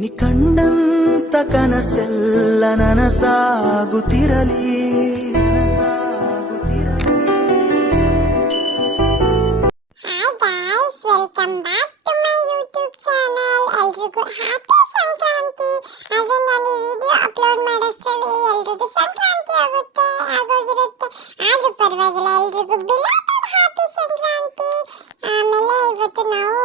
ನಿ ಕಂಡಂತ ಕನಸೆಲ್ಲ ನನಸಾಗುತ್ತಿರಲಿ. Hi guys, welcome back to my YouTube channel. ಎಲ್ರಿಗೂ ಹ್ಯಾಪಿ ಸಂಕ್ರಾಂತಿ. ಆದರೆ ನಾನು ಈ ವಿಡಿಯೋ ಅಪ್ಲೋಡ್ ಮಾಡೋಷ್ಟರಲ್ಲಿ ಎಲ್ರಿಗೂ ಸಂಕ್ರಾಂತಿ ಆಗೋಗಿರುತ್ತೆ. ಆದರೂ ಪರವಾಗಿಲ್ಲ, ಎಲ್ರಿಗೂ ಬಿಲಾಟೆಡ್ ಹ್ಯಾಪಿ ಸಂಕ್ರಾಂತಿ. ಆಮೇಲೆ ಇವತ್ತು ನಾವು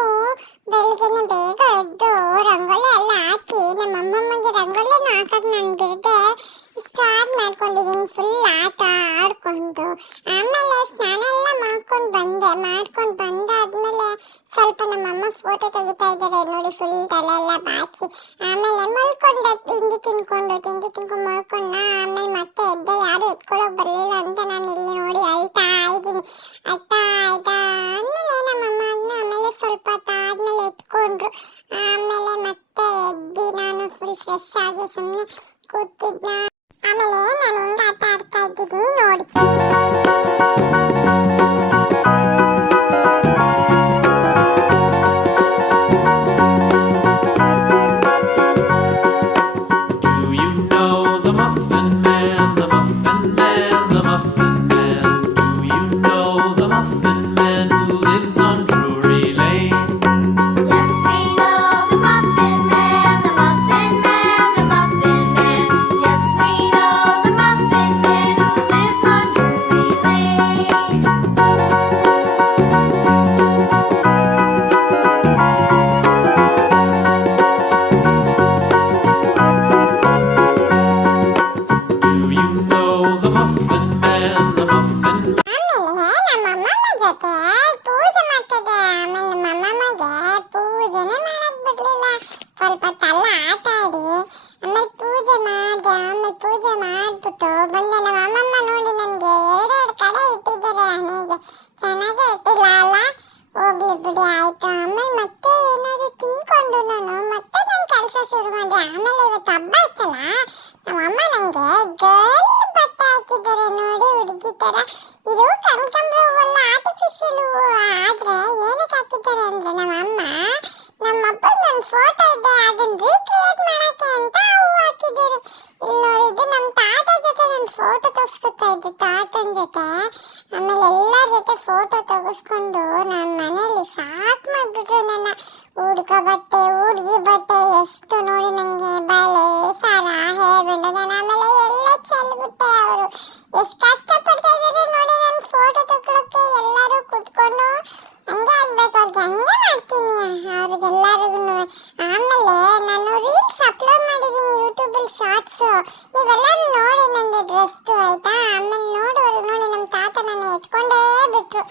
ಬೆಳಗ್ಗೆನೆ ಬೇಗ ಎದ್ದು ರಂಗೋಲಿ ಎಲ್ಲ ಹಾಕಿ ನಮ್ಮ ಅಮ್ಮಮ್ಮಗೆ ರಂಗೋಲಿನ ಹಾಕಕ್ಕೆ ನಾನು ಬಿಡದೆ ಸ್ಟಾರ್ಟ್ ಮಾಡ್ಕೊಂಡಿದ್ದೀನಿ. ಫುಲ್ ಆಟ ಆಡ್ಕೊಂಡು ಆಮೇಲೆ ಸ್ನಾನ ಎಲ್ಲ ಮಾಡ್ಕೊಂಡು ಬಂದಾದ್ಮೇಲೆ ಸ್ವಲ್ಪ ನಮ್ಮಮ್ಮ ಫೋಟೋ ತೆಗಿತಾ ಇದ್ದಾರೆ ನೋಡಿ. ಫುಲ್ ತಲೆ ಎಲ್ಲ ಬಾಚಿ ಆಮೇಲೆ ಮಲ್ಕೊಂಡೆ. ತಿಂಡಿ ತಿನ್ಕೊಂಡು ಮಲ್ಕೊಂಡ. ಆಮೇಲೆ ಮತ್ತೆ ಎದ್ದೆ, ಯಾರು ಎತ್ಕೊಳ್ಳೋಕೆ ಬರಲಿಲ್ಲ ಅಂತ ನಾನು ಇಲ್ಲಿ ನೋಡಿ ಅಳ್ತಾ ಇದ್ದೀನಿ. ಆಮೇಲೆ ನಮ್ಮಮ್ಮ ಆಮೇಲೆ ಸ್ವಲ್ಪ ಹೊತ್ತಾದ್ಮೇಲೆ ಎತ್ಕೊಂಡ್ರು. ಆಮೇಲೆ ಮತ್ತೆ ಎದ್ದು ನಾನು ಫುಲ್ ಫ್ರೆಶ್ ಆಗಿ ಸುಮ್ಮನೆ ಕೂತಿದ್ದ. ಆಮೇಲೆ ನಾನು ಹೆಂಗ ಆಟ ಆಡ್ತಾ ಇದ್ದೀನಿ ನೋಡಿ. ಸ್ವಲ್ಪ ತಲ್ಲ ಆಟ ಆಡಿ ಆಮೇಲೆ ಪೂಜೆ ಮಾಡ್ಬಿಟ್ಟು ಬಂದೆ. ನಮ್ಮ ಅಮ್ಮಮ್ಮ ನೋಡಿ ನನಗೆ ಎರಡೆರಡು ಕಡೆ ಇಟ್ಟಿದ್ದಾರೆ ಹಣೆಗೆ. ಚೆನ್ನಾಗೇ ಇಟ್ಟಿಲ್ಲ ಅಲ್ಲ, ಹೋಗ್ಲಿ ಬಿಡಿ ಆಯ್ತು. ಆಮೇಲೆ ಮತ್ತೆ ಏನಾದ್ರು ತಿನ್ಕೊಂಡು ಮತ್ತೆ ನನ್ನ ಕೆಲಸ ಶುರು ಮಾಡಿದೆ. ಆಮೇಲೆ ಇವತ್ತು ಹಬ್ಬ ಇತ್ತಲ್ಲ, ನಮ್ಮ ಅಮ್ಮ ನನಗೆ ಗರ್ಲ್ ಬಟ್ಟೆ ಹಾಕಿದ್ದಾರೆ ನೋಡಿ, ಹುಡುಗಿ ಥರ. ಇದು ಕನಕಾಂಬರ ಹೂವಲ್ಲ, ಆರ್ಟಿಫಿಷಿಯಲ್ ಹೂವು. ಆದರೆ ಏನಕ್ಕೆ ಹಾಕಿದ್ದಾರೆ ಅಂದರೆ ನಮ್ಮಪ್ಪ ನನ್ನ ಫೋಟೋ ಇದೆ, ಅದನ್ನ ರೀಕ್ರಿಯೇಟ್ ಮಾಡಕ್ಕೆ ಅಂತ ಹೂವು ಹಾಕಿದ್ದಾರೆ. ಇಲ್ಲಿ ನೋಡಿ, ಇದು ನಮ್ಮ ತಾತ ಜೊತೆ ನನ್ನ ಫೋಟೋ ತೆಗೆಸ್ಕೊತಾ ಇದ್ದೆ, ತಾತನ ಜೊತೆ. ಆಮೇಲೆ ಎಲ್ಲರ ಜೊತೆ ಫೋಟೋ ತೆಗೆಸ್ಕೊಂಡು ನನ್ನ ಮನೆಯಲ್ಲಿ ಸಾಕು ಮಾಡಿಬಿಟ್ರು ನನ್ನ. ಹುಡುಗಿ ಬಟ್ಟೆ ಎಷ್ಟು ನೋಡಿ, ನನಗೆ ಬಳೆ ಸಾರ ಹೇರ್ ಬ್ಯಾಂಡ್ ಆಮೇಲೆ ಎಲ್ಲ ಚೆಲ್ಬಿಟ್ಟೆ. ಅವರು ಎಷ್ಟು ಕಷ್ಟಪಡ್ತಾ ಇದ್ದಾರೆ ನೋಡಿ ನನ್ನ ಫೋಟೋ ತಗೊಳಕ್ಕೆ. ಎಲ್ಲರೂ ಕೂತ್ಕೊಂಡು ಹಂಗೆ ಆಗ್ಬೇಕು, ಅವ್ರಿಗೆ ಹಂಗೆ ಮಾಡ್ತೀನಿ ಅವ್ರಿಗೆಲ್ಲರಿಗೂ. ಆಮೇಲೆ ನಾನು ರೀಲ್ಸ್ ಅಪ್ಲೋಡ್ ಮಾಡಿದ್ದೀನಿ ಯೂಟ್ಯೂಬಲ್ಲಿ, ಶಾರ್ಟ್ಸು. ನೀವೆಲ್ಲರೂ ನೋಡಿ ನಂದು ಡ್ರೆಸ್ಸು ಆಯಿತಾ. ಆಮೇಲೆ ನೋಡೋರು ನೋಡಿ ನಮ್ಮ ತಾತ ನನ್ನ ಎತ್ಕೊಂಡೇ ಬಿಟ್ರು.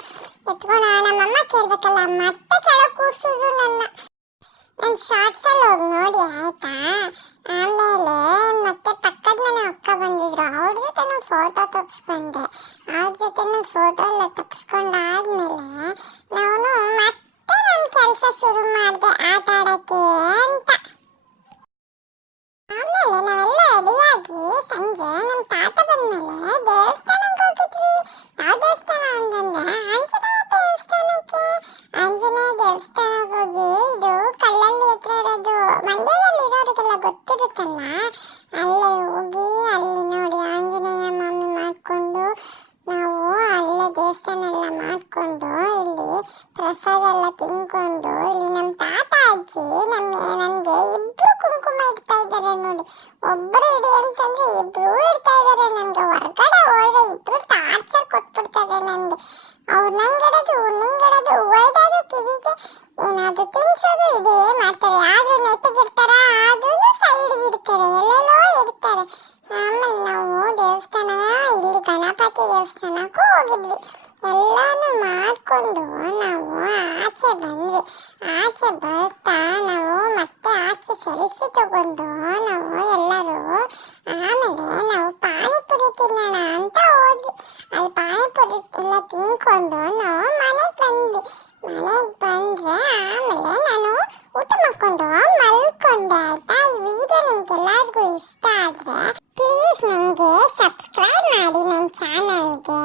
ನಮ್ಮಮ್ಮ ಕೇಳಬೇಕಲ್ಲ, ಮತ್ತೆ ಕೆಳಗೆ ಕೂರಿಸಿದ್ರು ನನ್ನ ಶಾರ್ಟ್ಸಲ್ಲಿ ಹೋಗಿ ನೋಡಿ ಆಯಿತಾ. ಆಮೇಲೆ ಮತ್ತೆ ಪಕ್ಕದ ಮನೆ ಅಕ್ಕ ಬಂದಿದ್ರು, ಅವ್ರ ಜೊತೆ ಫೋಟೋ ತೆಗೆಸ್ಕೊಂಡೆ. ಅವ್ರ ಜೊತೆ ಫೋಟೋ ಎಲ್ಲ ತೆಗೆಸ್ಕೊಂಡಾದ್ಮೇಲೆ ನಾನು ಮತ್ತೆ ನನ್ನ ಕೆಲಸ ಶುರು ಮಾಡಿದೆ ಆಟ ಆಡೋಕ್ಕೆ ಅಂತ. ಆಮೇಲೆ ನಾವೆಲ್ಲ ರೆಡಿಯಾಗಿ ಸಂಜೆ ನಮ್ಮ ತಾತ ಬಂದಮೇಲೆ ದೇವಸ್ಥಾನಕ್ಕೆ ಹೋಗಿದ್ವಿ. ಯಾವ ದೇವಸ್ಥಾನ ಅಂತಂದ್ರೆ ಆಂಜನೇಯ ದೇವಸ್ಥಾನಕ್ಕೆ. ಆಂಜನೇಯ ದೇವಸ್ಥಾನಕ್ಕೆ ಹೋಗಿ, ಇದು ಕಲ್ಲಲ್ಲಿ ಹತ್ರ ಇರೋದು, ಮಂಡ್ಯದಲ್ಲಿ ಇರೋರಿಗೆಲ್ಲ ಗೊತ್ತಿರುತ್ತಲ್ಲ, ಅಲ್ಲೇ ಹೋಗಿ ಅಲ್ಲಿ ನೋಡಿ ಆಂಜನೇಯ ಮಾಮಿ ಮಾಡಿಕೊಂಡು ನಾವು ಅಲ್ಲೇ ದೇವಸ್ಥಾನ ಎಲ್ಲ ಮಾಡಿಕೊಂಡು ಇಲ್ಲಿ ಪ್ರಸಾದ ಎಲ್ಲ ತಿನ್ಕೊಂಡು, ಇಲ್ಲಿ ನಮ್ಮ ತಾತ ಅಜ್ಜಿ ನನಗೆ ಇಬ್ರು ಕುಂಕುಮ ಇಡ್ತಾ ಇದ್ದಾರೆ ನೋಡಿ. ಒಬ್ಬರು ಇಡಿ ಅಂತಂದ್ರೆ ಇಬ್ರು ಇಡ್ತಾ ಇದ್ದಾರೆ ನನಗೆ. ಹೊರಗಡೆ ಹೋದ್ರೆ ಇಬ್ರು ಟಾರ್ಚರ್ ಕೊಟ್ಬಿಡ್ತಾರೆ ನನಗೆ. ಅವ್ರು ನಂಗಿಡೋದು ಹೂವು ಇಡೋದು, ಕಿವಿಗೆ ಏನಾದ್ರು ತಿನ್ಸೋದು, ಇದೇ ಮಾಡ್ತಾರೆ. ಆದ್ರೂ ನೆಟ್ಟಿಗಿರ್ತಾರ, ಅದನ್ನು ಸೈಡ್ಗೆ ಇಡ್ತಾರೆ, ಎಲ್ಲೆಲ್ಲೋ ಇಡ್ತಾರೆ. ಆಮೇಲೆ ನಾವು ದೇವಸ್ಥಾನ, ಇಲ್ಲಿ ಗಣಪತಿ ದೇವಸ್ಥಾನಕ್ಕೂ ಹೋಗಿದ್ವಿ. ಎಲ್ಲಾನು ಮಾಡಿಕೊಂಡು ನಾವು ಆಚೆ ಬಂದ್ವಿ. ಆಚೆ ಬರ್ತಾ ನಾವು ಮತ್ತೆ ಆಚೆ ಸೆಲ್ಫಿ ತಗೊಂಡು ನಾವು ಎಲ್ಲರೂ. ಆಮೇಲೆ ನಾವು ಪಾನಿಪುರಿ ತಿನ್ನೋಣ ಅಂತ ಹೋದ್ವಿ. ಅಲ್ಲಿ ಪಾನಿಪುರಿ ಎಲ್ಲ ತಿನ್ಕೊಂಡು ನಾವು ಮನೆಗೆ ಬಂದ್ವಿ. ಬಂದರೆ ಆಮೇಲೆ ನಾನು ಊಟ ಮಾಡ್ಕೊಂಡು ಮಲ್ಕೊಂಡೆ ಆಯ್ತಾ. ಈ ವಿಡಿಯೋ ನಿಮ್ಗೆಲ್ಲರಿಗೂ ಇಷ್ಟ ಆದರೆ ಪ್ಲೀಸ್ ನನಗೆ ಸಬ್ಸ್ಕ್ರೈಬ್ ಮಾಡಿ ನನ್ನ ಚಾನಲ್ಗೆ.